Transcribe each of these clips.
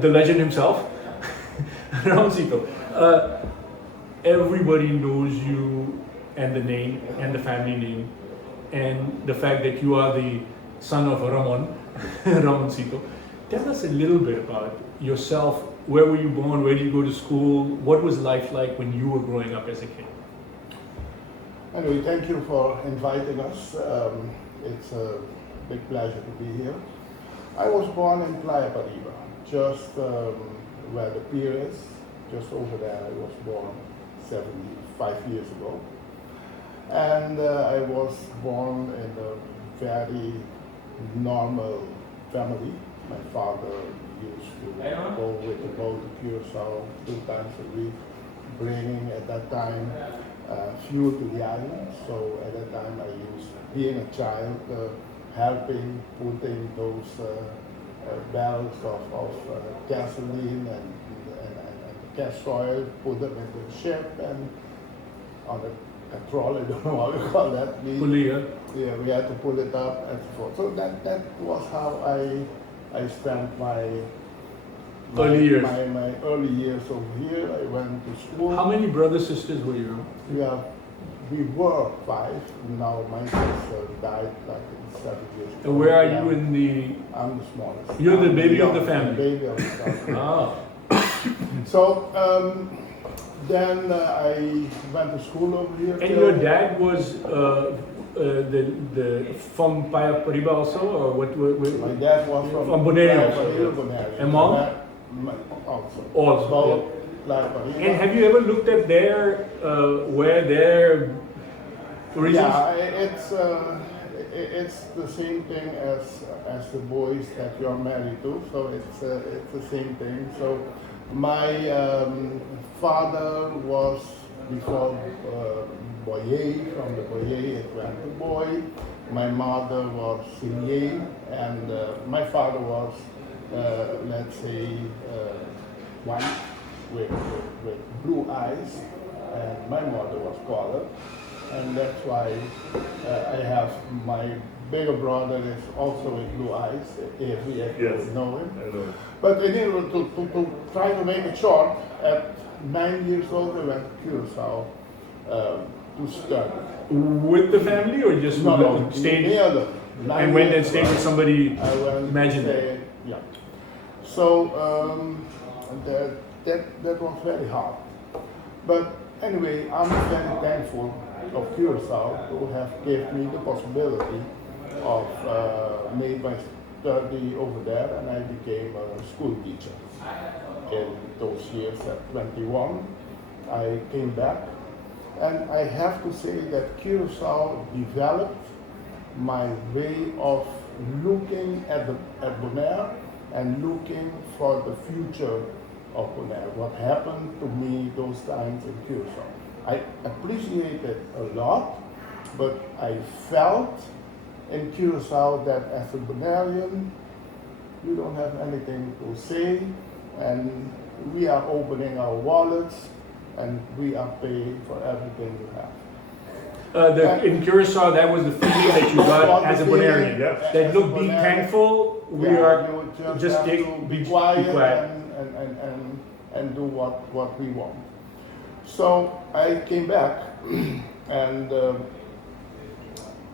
the legend himself, Ramonsito. Everybody knows you and the name and the family name, and the fact that you are the son of Ramon, Ramonsito. Tell us a little bit about yourself. Where were you born? Where did you go to school? What was life like when you were growing up as a kid? Anyway, thank you for inviting us. It's a big pleasure to be here. I was born in Playa Pariba, just where the pier is, just over there. I was born 75 years ago. And I was born in a very normal family. My father used to go with the boat to Curacao 2 times a week, bringing at that time fuel to the island. So at that time I used, being a child, helping putting those barrels of gasoline and gas oil, put them into the ship and on a trolley, I don't know how you call that. Pulley, yeah? Yeah, we had to pull it up and so forth. So that was how I spent my early years. My early years over here. I went to school. How many brothers, sisters were you? We were 5. Now my sister died like 7 years ago. And where are you in the... I'm the smallest. You're the baby of the family? The baby of the family. Ah. So then I went to school over here. And your dad was from Playa Pariba also, or what? My dad was from Bonaire. Bonaire. And mom? Also. Also. Playa Pariba. And have you ever looked at where their origins? Yeah, it's the same thing as the boys that you're married to. So it's the same thing. So my father was before Booi. From the Booi it went to Booi. My mother was Signé, and my father was, let's say, white with blue eyes, and my mother was colored, and that's why I have my bigger brother is also with blue eyes, if we actually know him. I know. But anyway, to try to make it short, at 9 years old I went to Curacao to study. With the family, or just stayed? Near them. And went and stayed with somebody imaginary? Yeah. So that was very hard. But anyway, I'm very thankful of Curacao to have given me the possibility of make my study over there, and I became a school teacher. In those years at 21, I came back, and I have to say that Curacao developed my way of looking at Bonaire and looking for the future of Bonaire. What happened to me those times in Curacao. I appreciate it a lot, but I felt in Curacao that as a Bonairean, you don't have anything to say, and we are opening our wallets and we are paying for everything you have. In Curacao, that was the feeling that you got as a Bonairean. Yeah. That look, be thankful, we are just be quiet and do what we want. So I came back and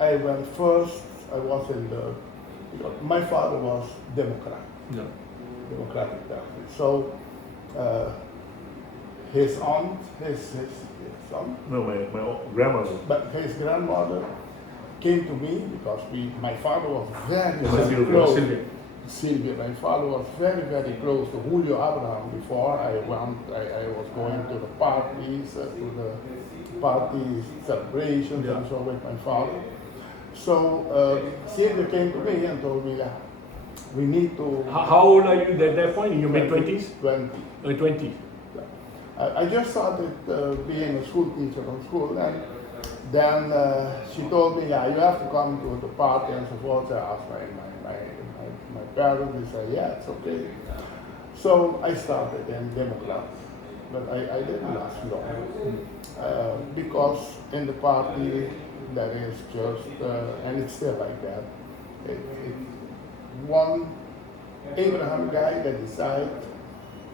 I went first. I was in the, my father was Democrat. No. Democratic Party. So his aunt, his son, No, my grandmother. but his grandmother came to me because my father was very Sylvia. close. Sylvia, my father was very close to Julio Abraham before I was going to the parties, to the party celebrations and so with my father. So Sylvia came to me and told me that we need to... How old are you at that point? In your mid-20s? 20. 20. I just started being a school teacher from school, and then she told me, yeah, you have to come to the party and so forth. I asked my parents, they said, yeah, it's okay. So I started in Democrats, but I didn't last long. Because in the party, that is just, and it's still like that, one Abraham guy that decides,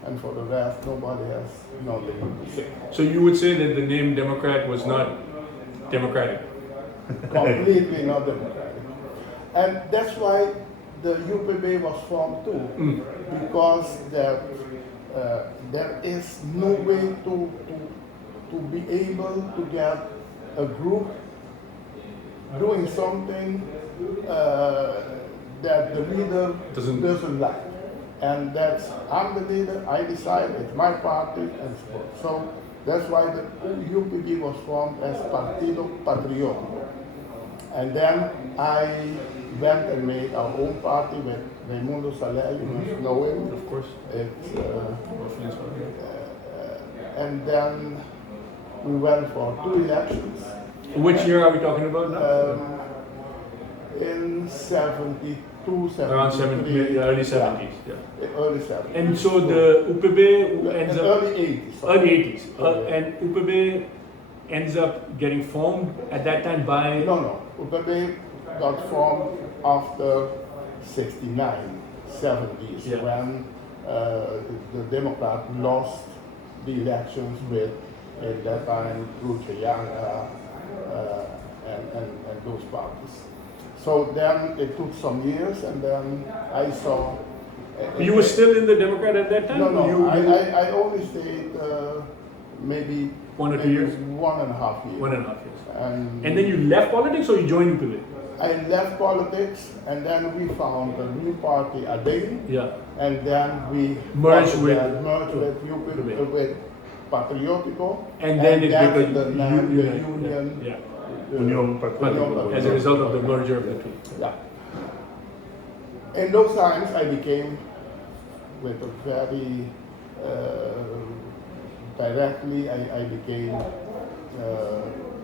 and for the rest, nobody has nothing to say. So you would say that the name Democrat was not democratic? Completely not democratic. And that's why the UPB was formed too, because there is no way to be able to get a group doing something that the leader doesn't like. And that's, I'm the leader, I decide, it's my party, and so forth. So that's why the UPB was formed as Partido Patriótico. And then I went and made our own party with Raimundo Saleh, you must know him. Of course. It's, and then we went for 2 elections. Which year are we talking about now? In 72, 73. Around 70, early 70s. Yeah. Early 70s. And so the UPB ends up early 80s. sorry. early 80s, and UPB ends up getting formed at that time by No. UPB got formed after 69, 70s, Yeah. when the Democrat lost the elections with, at that time, Rujayanga and those parties. So then it took some years, and then I saw. You were still in the Democrat at that time? No. I only stayed maybe 1 or 2 maybe years? 1.5 years. 1.5 years. And And then you left politics or you joined UPB? I left politics, and then we found a new party, ADEN, Yeah. and then we Merged with UPB, with Patriótico, And then it that's became the name, the union. Yeah. Unión Patriótico. As a result of the merger of the two. Yeah. In those times, I became, with a very directly, I became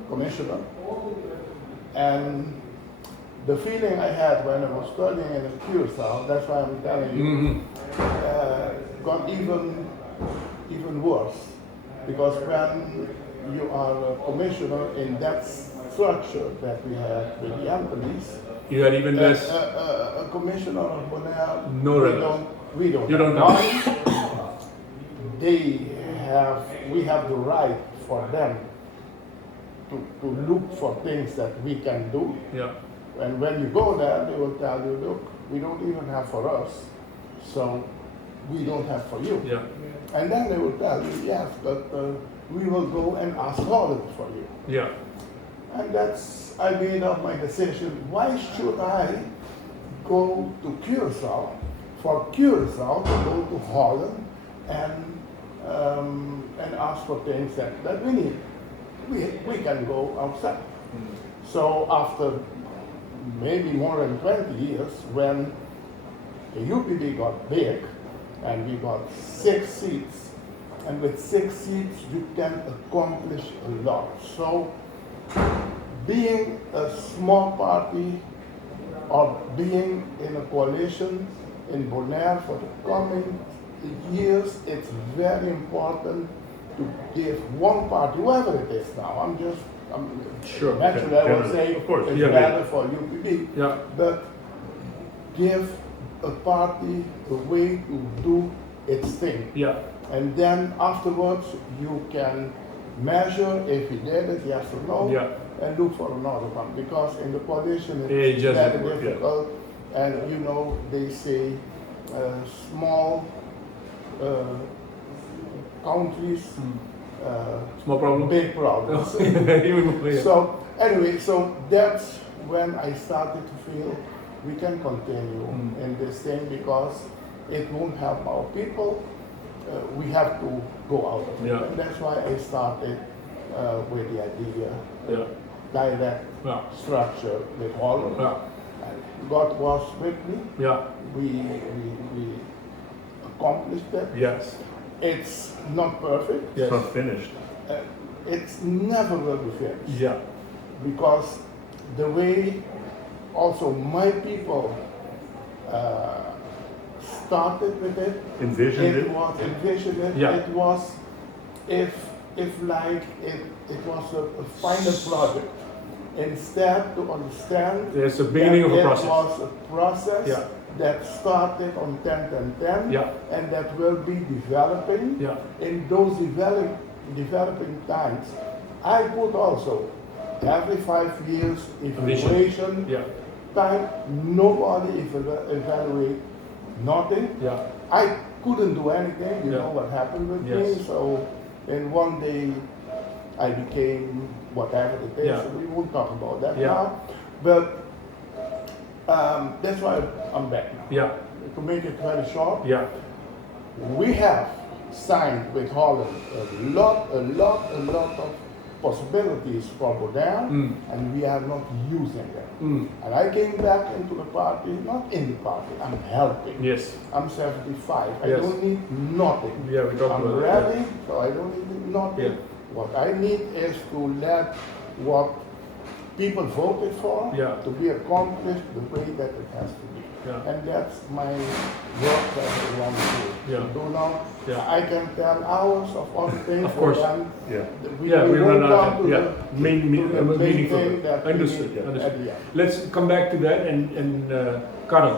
commissioner. And the feeling I had when I was studying in Curacao, that's why I'm telling you, got even worse. Because when you are a commissioner in that structure that we have with the Antilles, You had even less. a commissioner of Bonaire, No relevance. we don't. You don't have know. We have the right for them to look for things that we can do. Yeah. And when you go there, they will tell you, look, we don't even have for us, so we don't have for you. Yeah. And then they will tell you, yes, but we will go and ask Holland for you. Yeah. And I made up my decision, why should I go to Curacao, for Curacao to go to Holland and ask for things that we need. We can go outside. So after maybe more than 20 years, when the UPD got big, and we got 6 seats, and with 6 seats you can accomplish a lot. So being a small party or being in a coalition in Bonaire for the coming years, it's very important to give one party, whoever it is now, Sure. naturally I would Generally, say of course, it's yeah. better for UPD, Yeah. but give a party a way to do its thing. Yeah. And then afterwards, you can measure if he did it, yes or no, Yeah. and look for another one. Because in the coalition, It it's just very doesn't work, yeah. difficult. And you know, they say small countries, Small problem. big problems. Even more, yeah. So anyway, so that's when I started to feel we can continue in this thing because it won't help our people. We have to go out of it. Yeah. And that's why I started with the idea, Yeah. direct Yeah. structure with Holland. Yeah. And God was with me. Yeah. We accomplished it. Yes. It's not perfect. Yes. It's not finished. It's never will be finished. Yeah. Because the way also my people started with it, Envisioned it. was envisioned it. Yeah. It was if like it was a final project. Instead to understand There's a beginning that of a process. It was a process Yeah. that started on 10th and 10 Yeah. and that will be developing. Yeah. In those developing times, I put also every 5 years evaluation Yeah. time, nobody evaluate nothing. Yeah. I couldn't do anything, you Yeah. know what happened with Yes. me, so in one day I became whatever it is, Yeah. so we won't talk about that Yeah. now, but that's why I'm back now. Yeah. To make it very short, Yeah. we have signed with Holland a lot of possibilities for Boudin, and we are not using them. And I came back into the party, not in the party, I'm helping. Yes. I'm 75, I Yes. don't need nothing. Yeah, we talked I'm about that. ready, so I don't need nothing. Yeah. What I need is to let what people voted for Yeah. to be accomplished the way that it has to be. Yeah. And that's my work that I want to Yeah. do now. Yeah. I can tell hours of other things. Of course. but then Yeah. we We won't run out come of to time. Yeah, the main main meaningful. thing that we Understood. need at Understood. the end. Let's come back to that and Karel.